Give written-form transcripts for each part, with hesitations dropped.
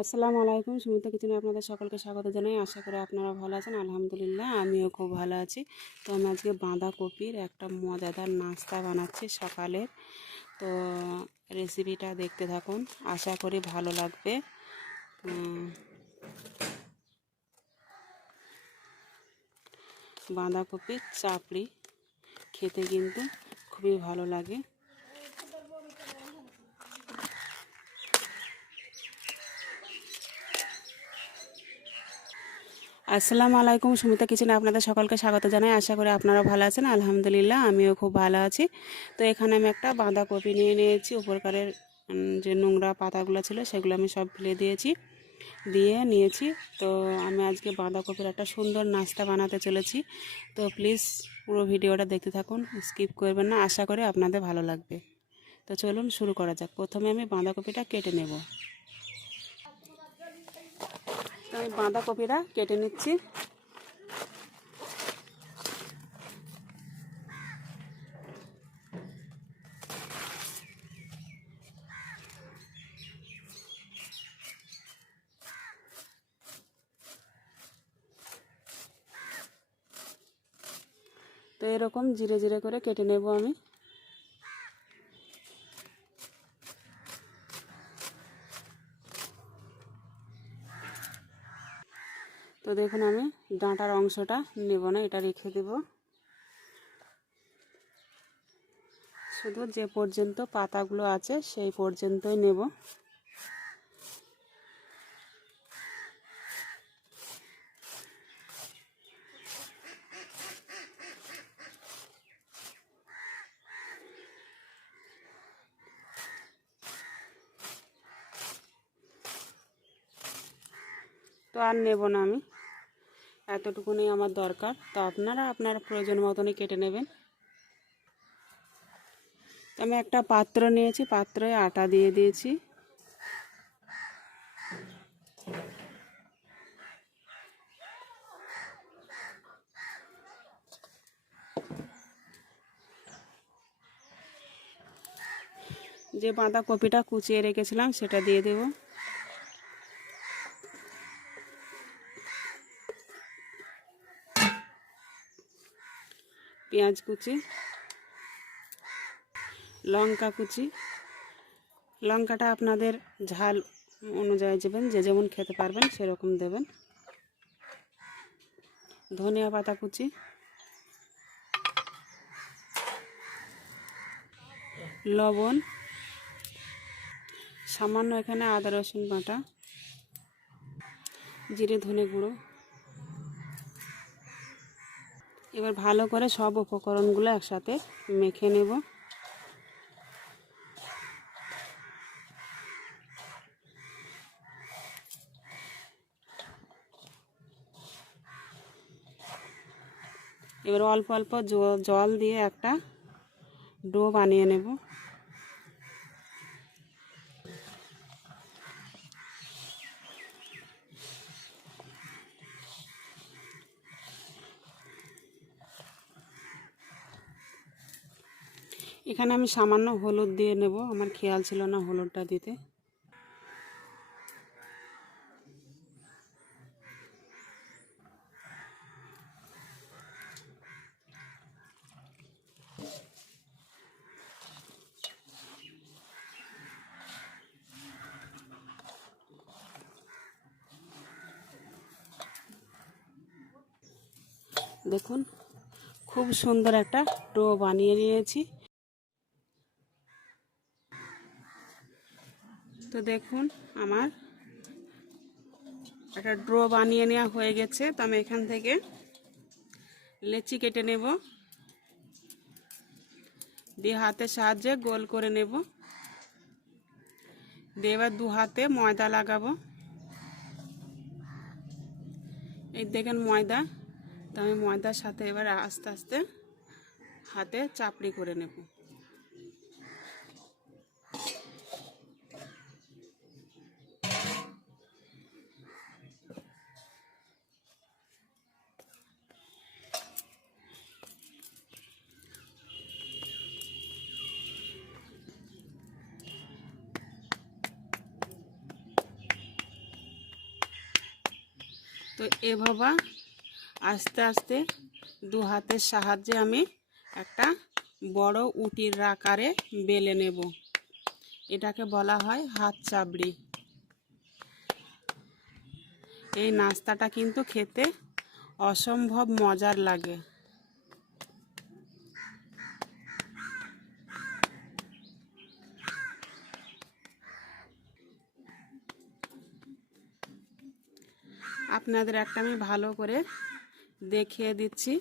আসসালামু আলাইকুম। সুমিতা কিচেনে আপনাদের সকলকে স্বাগত জানাই। আশা করি আপনারা ভালো আছেন। আলহামদুলিল্লাহ আমিও খুব ভালো আছি। তো আমি আজকে বাঁধাকপির একটা মজাদার নাস্তা বানাচ্ছি সকালের। তো রেসিপিটা দেখতে থাকুন, আশা করি ভালো লাগবে। বাঁধাকপির চাপড়ি খেতে কিন্তু খুবই ভালো লাগে। আসসালামু আলাইকুম। সুমিতা কিচেনে আপনাদের সকলকে স্বাগত জানাই। আশা করি আপনারা ভালো আছেন। আলহামদুলিল্লাহ আমিও খুব ভালো আছি। তো এখানে আমি একটা বাঁধাকপি নিয়ে নিয়েছি। উপরকারের যে নোংরা পাতাগুলো ছিল সেগুলো আমি সব ফেলে নিয়েছি। তো আমি আজকে বাঁধাকপির একটা সুন্দর নাস্তা বানাতে চলেছি। তো প্লিজ পুরো ভিডিওটা দেখতে থাকুন, স্কিপ করবেন না। আশা করি আপনাদের ভালো লাগবে। তো চলুন শুরু করা যাক। প্রথমে আমি বাঁধাকপিটা কেটে নেব। তো আমি বাঁধাকপিটা কেটে নিচ্ছি। তো এরকম জিরে জিরে করে কেটে নেব আমি। তো দেখুন আমি ডাঁটার অংশটা নেব না, এটা রেখে দেব। শুধু যে পর্যন্ত পাতাগুলো আছে সেই পর্যন্তই নেব। তো আর নেব না আমি, এতটুকুনি আমার দরকার। তো আপনারা আপনার প্রয়োজন মতনই কেটে নেবেন। তো আমি একটা পাত্র নিয়েছি, পাত্রে আটা দিয়ে দিয়েছি। যে বাঁধাকপিটা কুচিয়ে রেখেছিলাম সেটা দিয়ে দেব। পেঁয়াজ কুচি, লঙ্কা কুচি, লঙ্কাটা আপনাদের ঝাল অনুযায়ী দেবেন, যে যেমন খেতে পারবেন সেরকম দেবেন। ধনিয়া পাতা কুচি, লবণ, সামান্য এখানে আদা রসুন বাটা, জিরে ধনে গুঁড়ো। এবার ভালো করে সব উপকরণগুলো একসাথে মেখে নেব। এবার অল্প অল্প জল দিয়ে একটা ডো বানিয়ে নেব। এখানে আমি সামান্য হলুদ দিয়ে নেব, আমার খেয়াল ছিল না হলুদটা দিতে। দেখুন খুব সুন্দর একটা ডো বানিয়ে নিয়েছি। তো দেখুন আমার একটা ডো বানিয়ে নেওয়া হয়ে গেছে। তো আমি এখান থেকে লেচি কেটে নেব, দিয়ে হাতের সাহায্যে গোল করে নেব। দিয়ে এবার দু হাতে ময়দা লাগাবো। এই দেখেন ময়দা। তো আমি ময়দার সাথে এবার আস্তে আস্তে হাতে চাপড়ি করে নেব। তো এভাবে আস্তে আস্তে দু হাতের সাহায্যে আমি একটা বড় উটির আকারে বেলে নেব। এটাকে বলা হয় হাত চাবড়ি। এই নাস্তাটা কিন্তু খেতে অসম্ভব মজার লাগে। আপনাদের একটা আমি ভালো করে দেখিয়ে দিচ্ছি।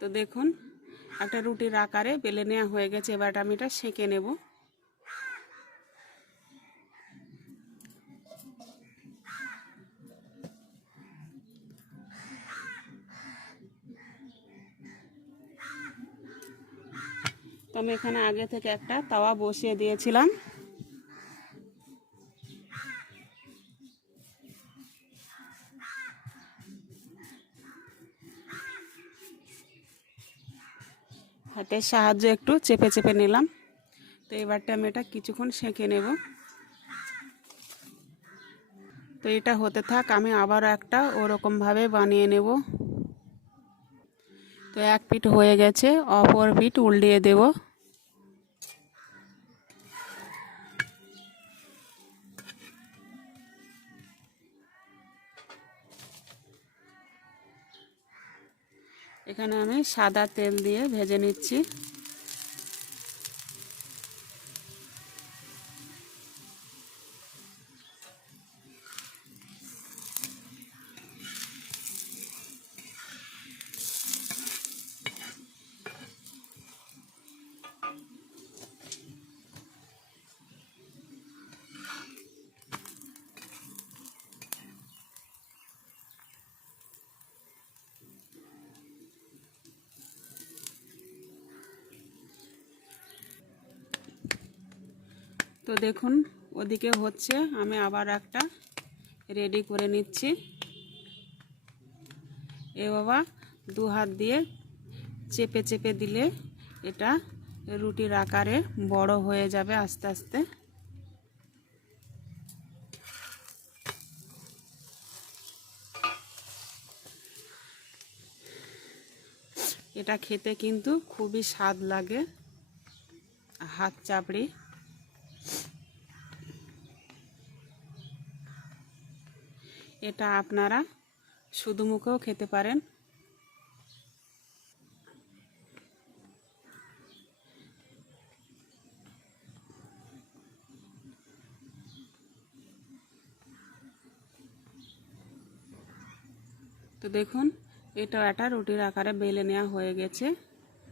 তো দেখুন একটা রুটির আকারে বেলে নেওয়া হয়ে গেছে। এবার আমি এটা সেঁকে নেব। তো আমি এখানে আগে থেকে একটা তাওয়া বসিয়ে দিয়েছিলাম। হাতের সাহায্যে একটু চেপে চেপে নিলাম। তো এবারটা আমি এটা কিছুক্ষণ সেঁকে নেব। তো এটা হতে থাক, আমি আবার একটা ওরকমভাবে বানিয়ে নেব। তো এক পিঠ হয়ে গেছে, অপর পিঠ উল্টিয়ে দেব। এখানে আমি সাদা তেল দিয়ে ভেজে নিচ্ছি। তো দেখুন ওদিকে হচ্ছে, আমি আবার একটা রেডি করে নিচ্ছি। এ বাবা দু হাত দিয়ে চেপে চেপে দিলে এটা রুটির আকারে বড় হয়ে যাবে আস্তে আস্তে। এটা খেতে কিন্তু খুবই স্বাদ লাগে, হাত চাপড়ি। এটা আপনারা শুধু মুখেও খেতে পারেন। তো দেখুন এটা একটা রুটির আকারে বেলে নেওয়া হয়ে গেছে,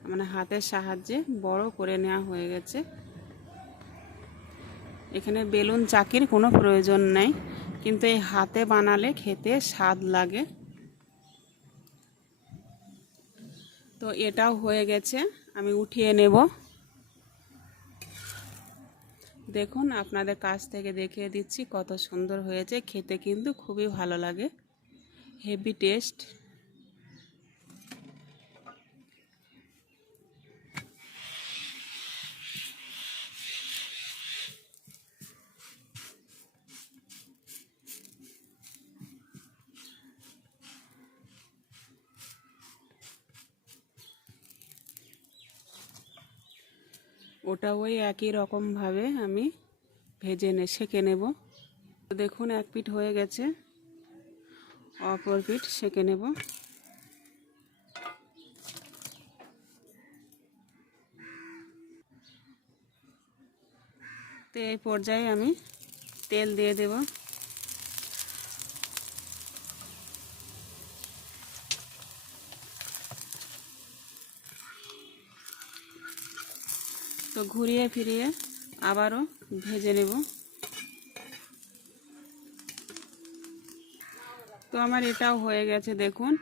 মানে হাতের সাহায্যে বড় করে নেওয়া হয়ে গেছে। এখানে বেলুন চাকির কোনো প্রয়োজন নেই, কিন্তু এই হাতে বানালে খেতে স্বাদ লাগে। তো এটাও হয়ে গেছে, আমি উঠিয়ে নেব। দেখুন আপনাদের কাছ থেকে দেখিয়ে দিচ্ছি কত সুন্দর হয়েছে, খেতে কিন্তু খুবই ভালো লাগে, হেভি টেস্ট। ওটা ওই একই রকমভাবে আমি সেঁকে নেব। তো দেখুন এক পিঠ হয়ে গেছে, অপর পিঠ সেঁকে নেব। তো এই পর্যায়ে আমি তেল দিয়ে দেব। তো ঘুরিয়ে ফিরিয়ে আবারও ভেজে নেব। তো আমার এটাও হয়ে গেছে দেখুন।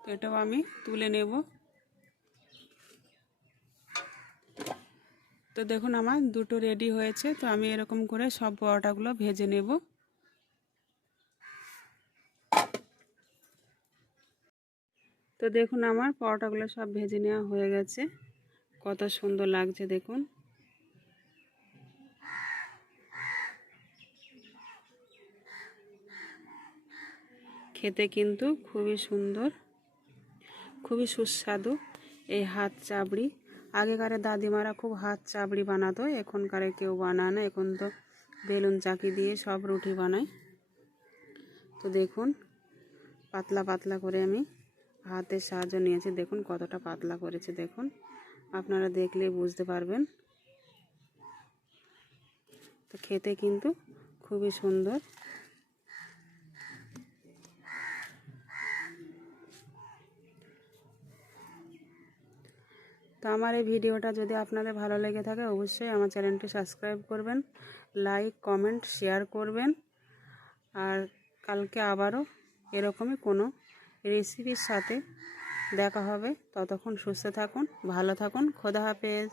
তো এটাও আমি তুলে নেব। তো দেখুন আমার দুটো রেডি হয়েছে। তো আমি এরকম করে সব পরোটাগুলো ভেজে নেব। তো দেখুন আমার পরোটাগুলো সব ভেজে নেওয়া হয়ে গেছে। কত সুন্দর লাগছে দেখুন। খেতে কিন্তু খুবই সুন্দর, খুবই সুস্বাদু এই হাত চাবড়ি। আগেকার দাদিমারা খুব হাত চাবড়ি বানাতো, এখনকার কেউ বানায় না, এখন তো বেলুন চাকি দিয়ে সব রুটি বানায়। তো দেখুন পাতলা পাতলা করে আমি হাতের সাহায্য নিয়েছি, দেখুন কতটা পাতলা করেছে, দেখুন আপনারা দেখলে বুঝতে পারবেন। তো খেতে কিন্তু খুবই সুন্দর। তো আমার এই ভিডিওটা যদি আপনাদের ভালো লেগে থাকে অবশ্যই আমার চ্যানেলটি সাবস্ক্রাইব করবেন, লাইক কমেন্ট শেয়ার করবেন। আর কালকে আবারও এরকমই কোনো রেসিপির সাথে দেখা হবে। ততক্ষণ সুস্থ থাকুন, ভালো থাকুন, খোদা হাফেজ।